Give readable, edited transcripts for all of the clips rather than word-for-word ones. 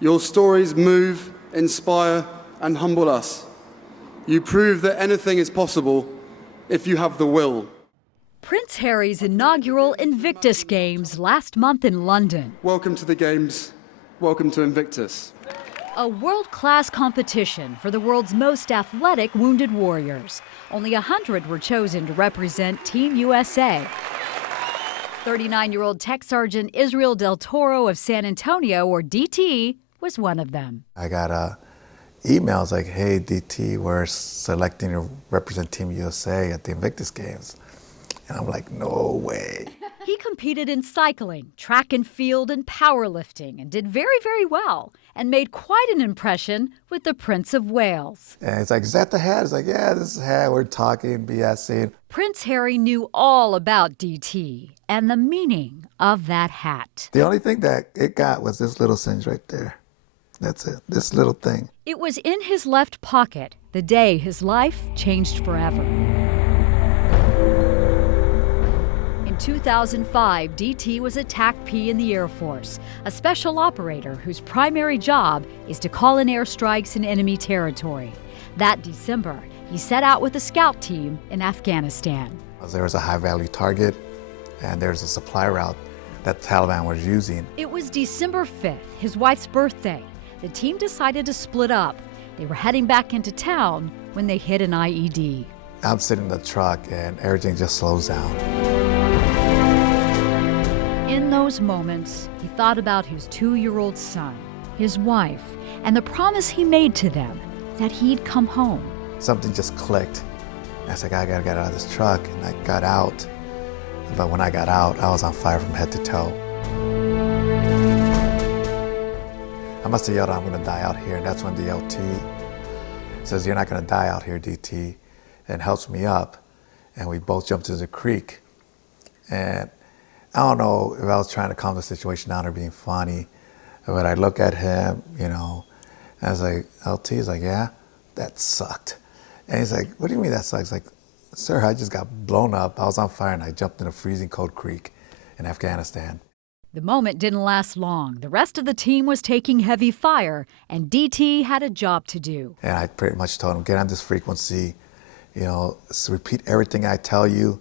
Your stories move, inspire, and humble us. You prove that anything is possible if you have the will. Prince Harry's inaugural Invictus Games last month in London. Welcome to the Games. Welcome to Invictus. A world-class competition for the world's most athletic wounded warriors. Only 100 were chosen to represent Team USA. 39-year-old Tech Sergeant Israel Del Toro of San Antonio, or DT, was one of them. I got emails like, hey, DT, we're selecting to represent Team USA at the Invictus Games. And I'm like, no way. He competed in cycling, track and field, and powerlifting, and did very, very well, and made quite an impression with the Prince of Wales. And it's like, is that the hat? It's like, yeah, this is the hat. We're talking, BSing. Prince Harry knew all about DT and the meaning of that hat. The only thing that it got was this little singe right there. That's it, this little thing. It was in his left pocket the day his life changed forever. In 2005, DT was a TAC-P in the Air Force, a special operator whose primary job is to call in airstrikes in enemy territory. That December, he set out with a scout team in Afghanistan. There was a high-value target, and there's a supply route that the Taliban was using. It was December 5th, his wife's birthday. The team decided to split up. They were heading back into town when they hit an IED. I'm sitting in the truck, and everything just slows down. In those moments, he thought about his 2-year-old son, his wife, and the promise he made to them that he'd come home. Something just clicked. I said, I gotta get out of this truck, and I got out. But when I got out, I was on fire from head to toe. I must have yelled, I'm gonna die out here, and that's when the LT says, you're not gonna die out here, DT, and helps me up, and we both jumped into the creek. And I don't know if I was trying to calm the situation down or being funny, but I look at him, you know, and I was like, LT is like, yeah, that sucked. And he's like, what do you mean that sucks? Like, sir, I just got blown up. I was on fire and I jumped in a freezing cold creek in Afghanistan. The moment didn't last long. The rest of the team was taking heavy fire, and DT had a job to do. And I pretty much told him, get on this frequency, you know, repeat everything I tell you,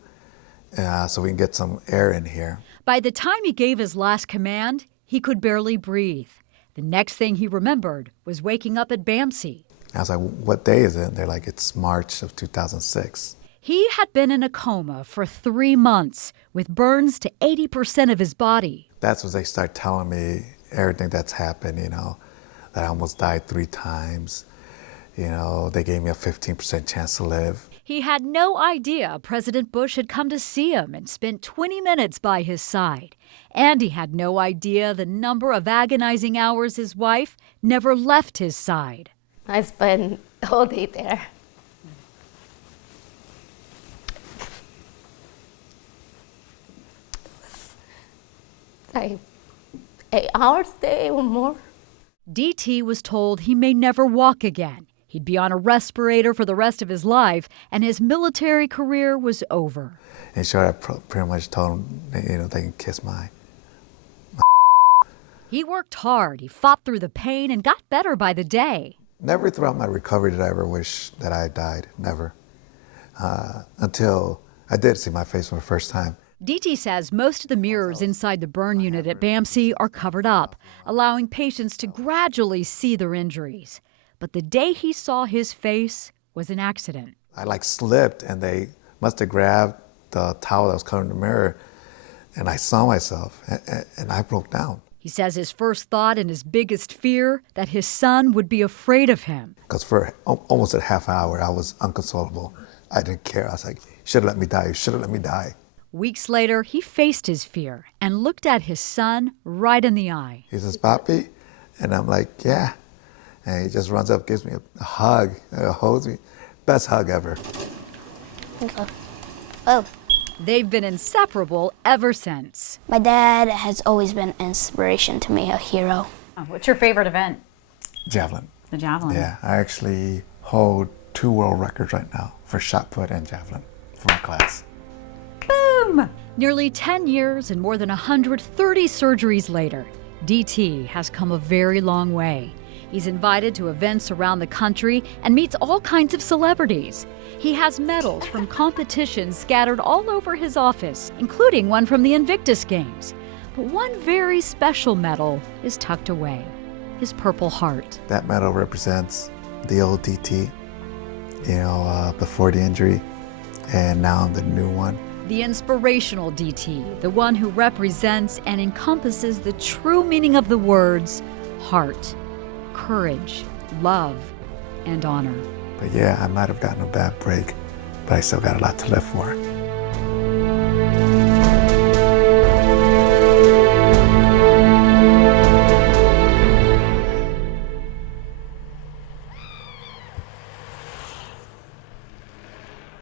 so we can get some air in here. By the time he gave his last command, he could barely breathe. The next thing he remembered was waking up at BAMC. I was like, what day is it? And they're like, it's March of 2006. He had been in a coma for 3 months with burns to 80% of his body. That's when they start telling me everything that's happened, you know, that I almost died 3 times. You know, they gave me a 15% chance to live. He had no idea President Bush had come to see him and spent 20 minutes by his side. And he had no idea the number of agonizing hours his wife never left his side. I spent all day there. Like 8 hours a day or more. DT was told he may never walk again. He'd be on a respirator for the rest of his life, and his military career was over. And sure, I pretty much told him, you know, they can kiss my He worked hard. He fought through the pain and got better by the day. Never throughout my recovery did I ever wish that I had died. Never. Until I did see my face for the first time. DT says most of the mirrors inside the burn unit at BAMC are covered up, allowing patients to gradually see their injuries. But the day he saw his face was an accident. I like slipped, and they must have grabbed the towel that was covering the mirror, and I saw myself, and I broke down. He says his first thought and his biggest fear, that his son would be afraid of him. Because for almost a half hour, I was inconsolable. I didn't care. I was like, you should have let me die. You should have let me die. Weeks later, he faced his fear and looked at his son right in the eye. He says, Papi? And I'm like, yeah. And he just runs up, gives me a hug, holds me. Best hug ever. Okay. Oh. They've been inseparable ever since. My dad has always been an inspiration to me, a hero. Oh, what's your favorite event? Javelin. The javelin. Yeah, I actually hold 2 world records right now for shot put and javelin for my class. Boom! Nearly 10 years and more than 130 surgeries later, DT has come a very long way. He's invited to events around the country and meets all kinds of celebrities. He has medals from competitions scattered all over his office, including one from the Invictus Games. But one very special medal is tucked away, his Purple Heart. That medal represents the old DT, before the injury, and now the new one. The inspirational DT, the one who represents and encompasses the true meaning of the words heart, courage, love, and honor. But yeah, I might have gotten a bad break, but I still got a lot to live for.